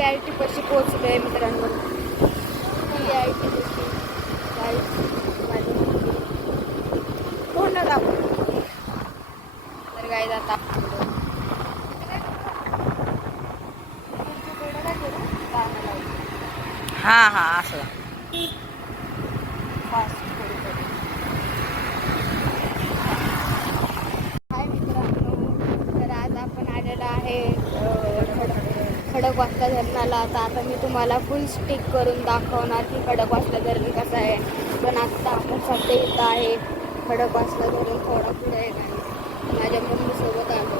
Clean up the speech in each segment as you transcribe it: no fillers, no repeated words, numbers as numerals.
TIT पाशी पोहोचलोय मित्रांनो. TIT पाशी पूर्ण दाखव. तर गाईज आता हा असं हाय मित्रांनो, तर आज आपण आलेलो आहे खडकवासला धरणाला. आता मी तुम्हाला फुल स्टिक करून दाखवणार की खडकवासला धरण कसं आहे. पण आत्ता आपण सध्या इथं आहे खडकवासला धरण थोडा पुढे आहे. काय माझ्या मम्मीसोबत आलो.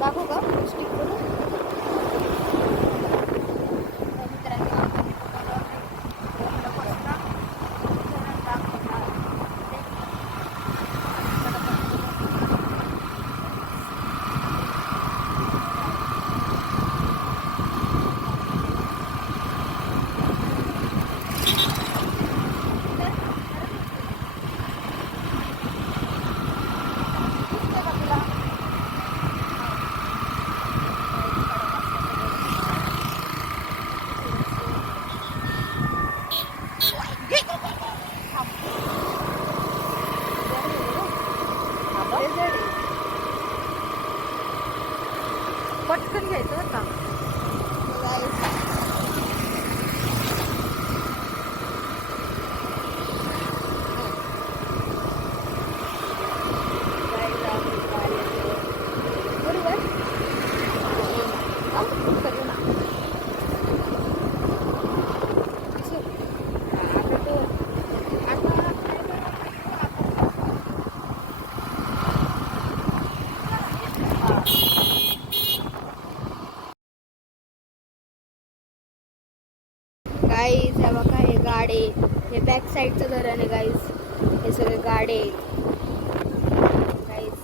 दाखवू का स्टिक करून? पटकन घ्यायचं बरं का. गाईज हे बघा, हे गाडे, हे बॅक साईडचं धरण आहे गाईज. हे सगळे गाडे आहेत गाईज.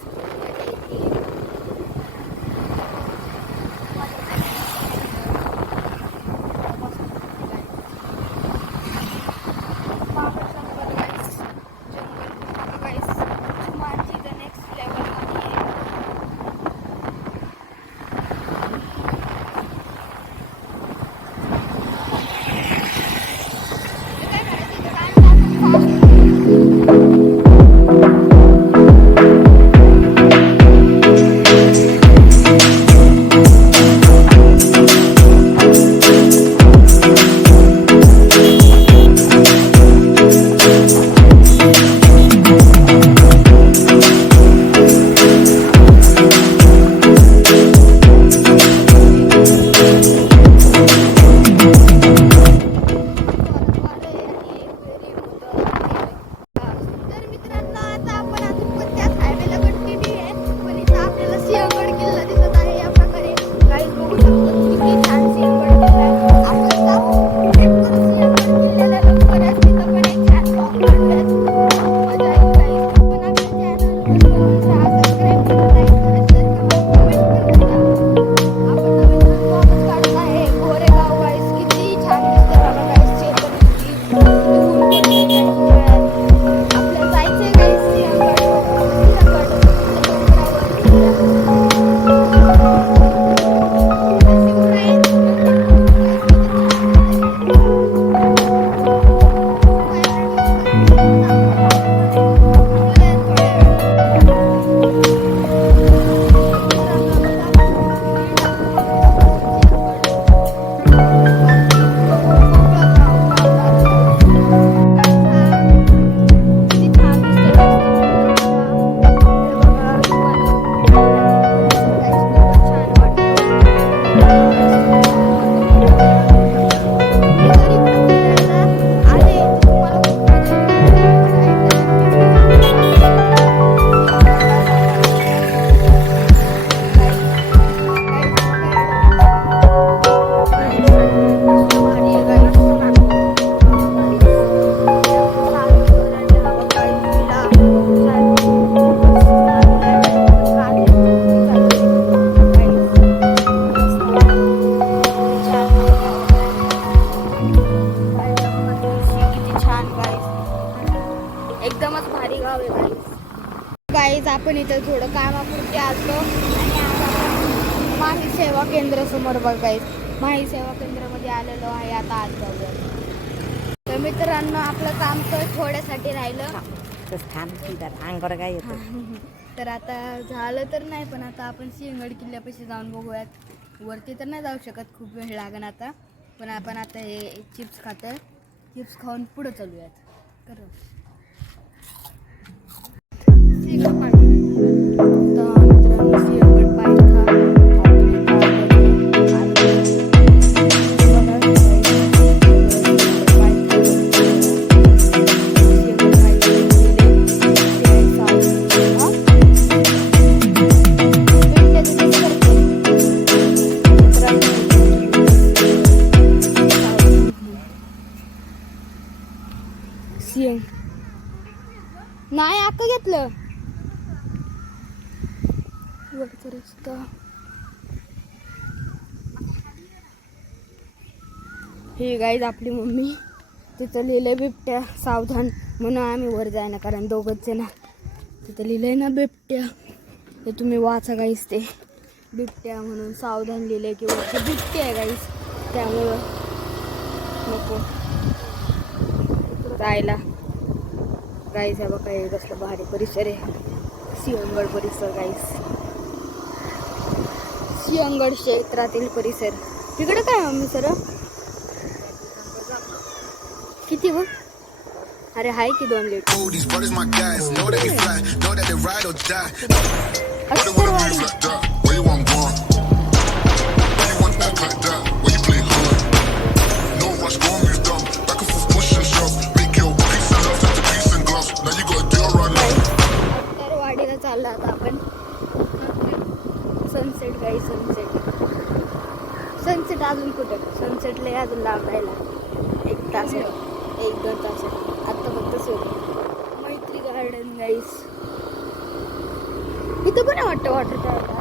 एकदमच भारी गाव आहे गाईज. आपण इथं थोडं कामापुरते आलो आणि आज आपण माही सेवा केंद्र समोर बघायचं. माही सेवा केंद्रामध्ये आलेलो आहे. आता आत जाऊया. तर मित्रांनो आपलं काम तर थोड्यासाठी राहिलं. अंगावर काय येतं. तर आता झालं तर नाही, पण आता आपण सिंहगड किल्ल्यापाशी जाऊन बघूयात. वरती तर नाही जाऊ शकत, खूप वेळ लागेल आता. पण आपण आता हे चिप्स खातोय. चिप्स खाऊन पुढं चालूयात. तर सिंहगड पायथा नाही अक्का घेतलं रस्ता. ही गाईज आपली मम्मी. तिथं लिहिलंय बिबट्या सावधान, म्हणून आम्ही वर जायना, कारण दोघंच ना. तिथं लिहिलंय ना बिबट्या, ते तुम्ही वाचा गाईस. ते बिबट्या म्हणून सावधान लिहिलंय की वरती बिबट्या आहे गाईस, त्यामुळं नको जायला. गाईस आहे बघा, हे कसलं भारी परिसर आहे. सिंहगड परिसर गाईस, सिंहगड क्षेत्रातील परिसर. तिकडे काय मम्मी सर किती हो? अरे हाय की 2 लिटर. वाडीला चालला आता आपण. सनसेट गाई, सनसेट अजून कुठं? सनसेटला अजून लांब राहिला. 1 तास आहे, 1-2 तास आहे. आता फक्त सुरू मैत्री गार्डन गाईस. इथं पण वाटतं वॉटर पार्क.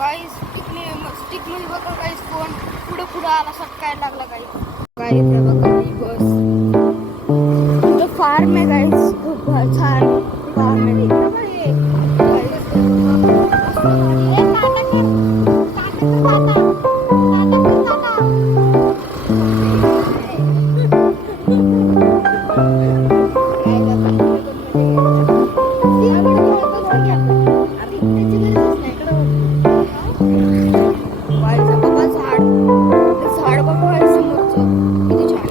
गाईस स्टिक मध्ये बघा गाईस, फोन पुढे आला, सटकायला लागला गाईस. गाईस हे बघा ही बस. तो फार्म आहे गाईस, खूप छान फार्म आहे. झाड बघा समोरचं किती छान.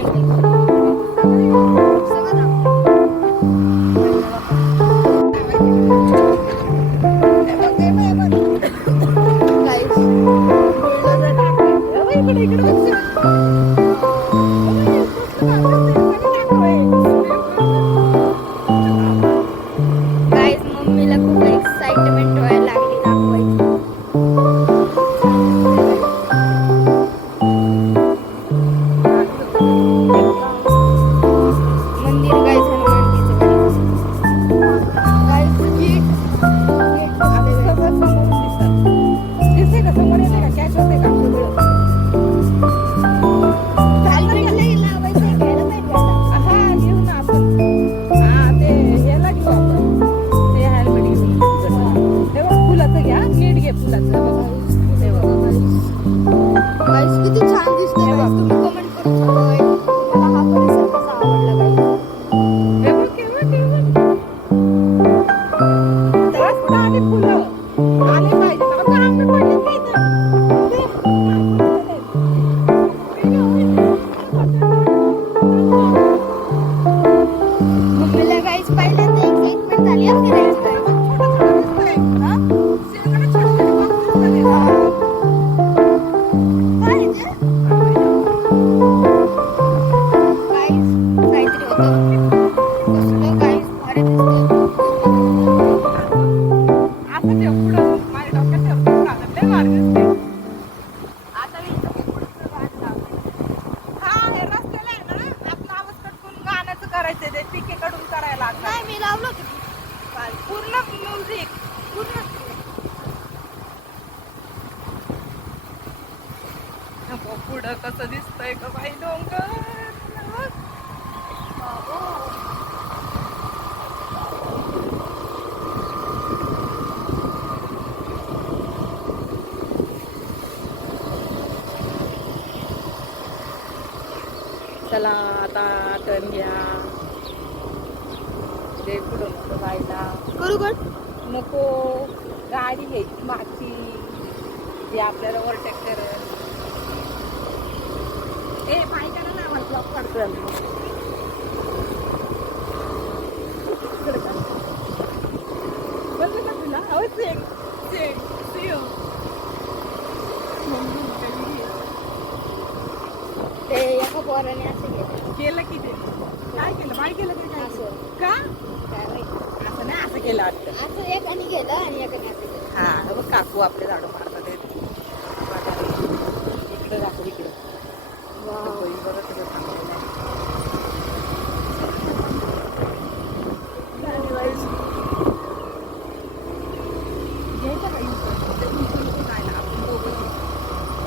तर कसं दिसतंय का बाई डोंगर. चला आता टर्न घ्या. ते पुढं नको जायला. करू कट. नको, गाडी घ्यायची मागची जे आपल्याला ओव्हरटेक करेल. ए पाय करा ना, मला ब्लॉक करतो. बघू का तुला आवाज ते एका पोराने असं केलं. केलं की ते काय केलं, बाय केलं तरी काय असं. का काय माहिती. असं नाही, असं केलं वाटतं. असं एकाने केलं आणि एकाने असं केलं. हा हे बघ काकू आपले झाडू मारतात ते. इकडे दाखव इकडे. वाव. बघा कसं चांगलं आहे. घ्यायचं का इथं काय ना आपण दोघं.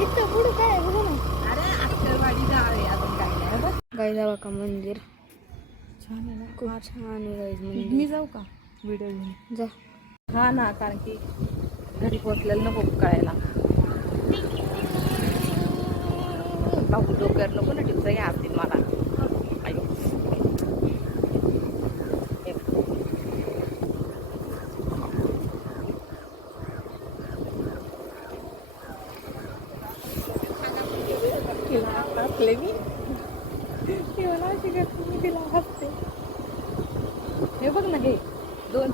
इथं पुढं काय आहे बघा ना. अरे अक्षरवाडी जा आहे, अजून काय नाही बघ. गाईज बघा मंदिर छान आहे ना. खूप छान आहे गाईज मी मंदिर. जाऊ का व्हिडिओ घेऊन. जा. हा ना, कारण की घरी पोचलेलं नको कळायला. बाबू डोक्यावर नको ना टिपचं घ्या असतील मला. आयो. टाकले मी केवढा शिकत मी तिला हसते. हे बघ ना, हे 2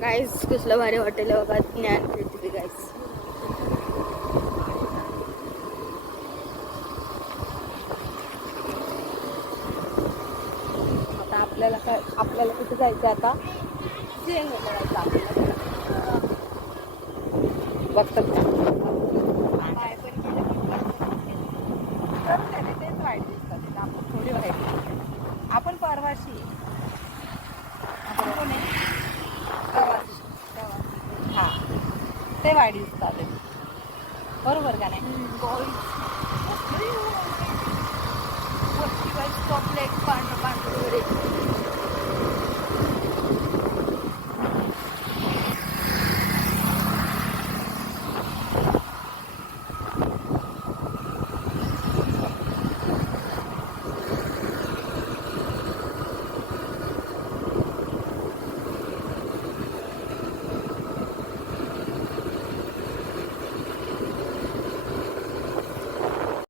गाईज कसलं भारी हॉटेल आहे बघा, ज्ञान पृथ्वी गाईज. आता आपल्याला कुठे जायचं आता. जेंगोला जायचं आपल्याला. बघतात पाय पण केलं. तेच वाईट दिसतात तिथं. आपण थोडी वाईट. आपण परवाशी आपण कोण आहे? प्रवासी. हा, ते वाईट दिसतात बरोबर का नाही. पॉपलेट पांढरं पांढरं वगैरे.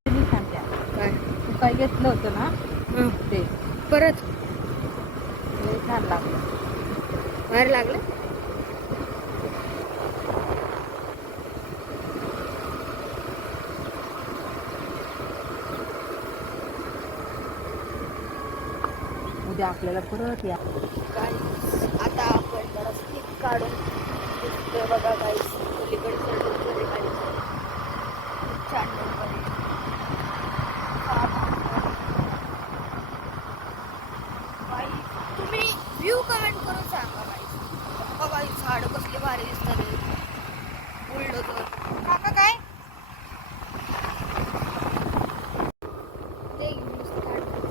मी सांगते काय तू काय घेतलं होतं ना हं. ते परत लय छान लागलं. बाहेर लागलं. उद्या आपल्याला परत या. गाईज आता आपण जरा स्टिक काढून दिसतोय बघा गाईज. पलीकडचं डोंगर आहे गाईज. खूप छान डोंगर आहे. गाईज, तुम्ही व्ह्यू कमेंट करून सांगा गाईज. बघा ही झाडं कसली भारी दिसतात. बुलडोजर काका काय ते नुसतं काढतात.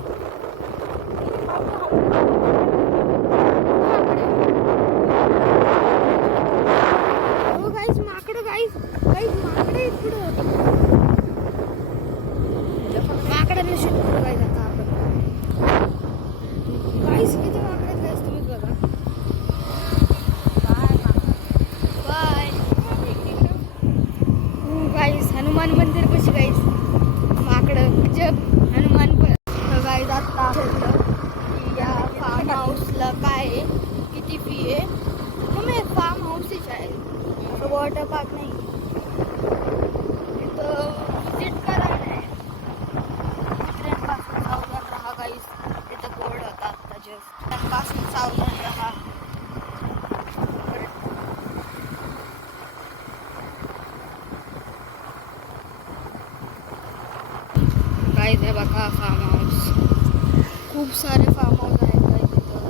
हो गाईज, माकडं गाईज. गाईज माकडं आहेत पुढं. माकडांना शूट करू गाईज आता आपण. गाईज किती माकडं आहेत गाईज, तुम्ही बघा. बाय. गाईज हनुमान मंदिर कशी गाईज. माकडं जग हनुमान पण. गाईज आता ठरलं की या फार्म हाऊसला काय आहे, किती फी आहे. तुम्ही फार्म हाऊसच आहे, वॉटर पार्क नाही. इथं विजिट करायला आहे. मित्रांपासून सावधान राहा गाईज. इथं बोर्ड होता आता जस्ट. त्यांपासून सावधान राहा. गाईज हे बघा फार्म हाऊस. खूप सारे फार्म हाऊस आहेत गाईज इथं.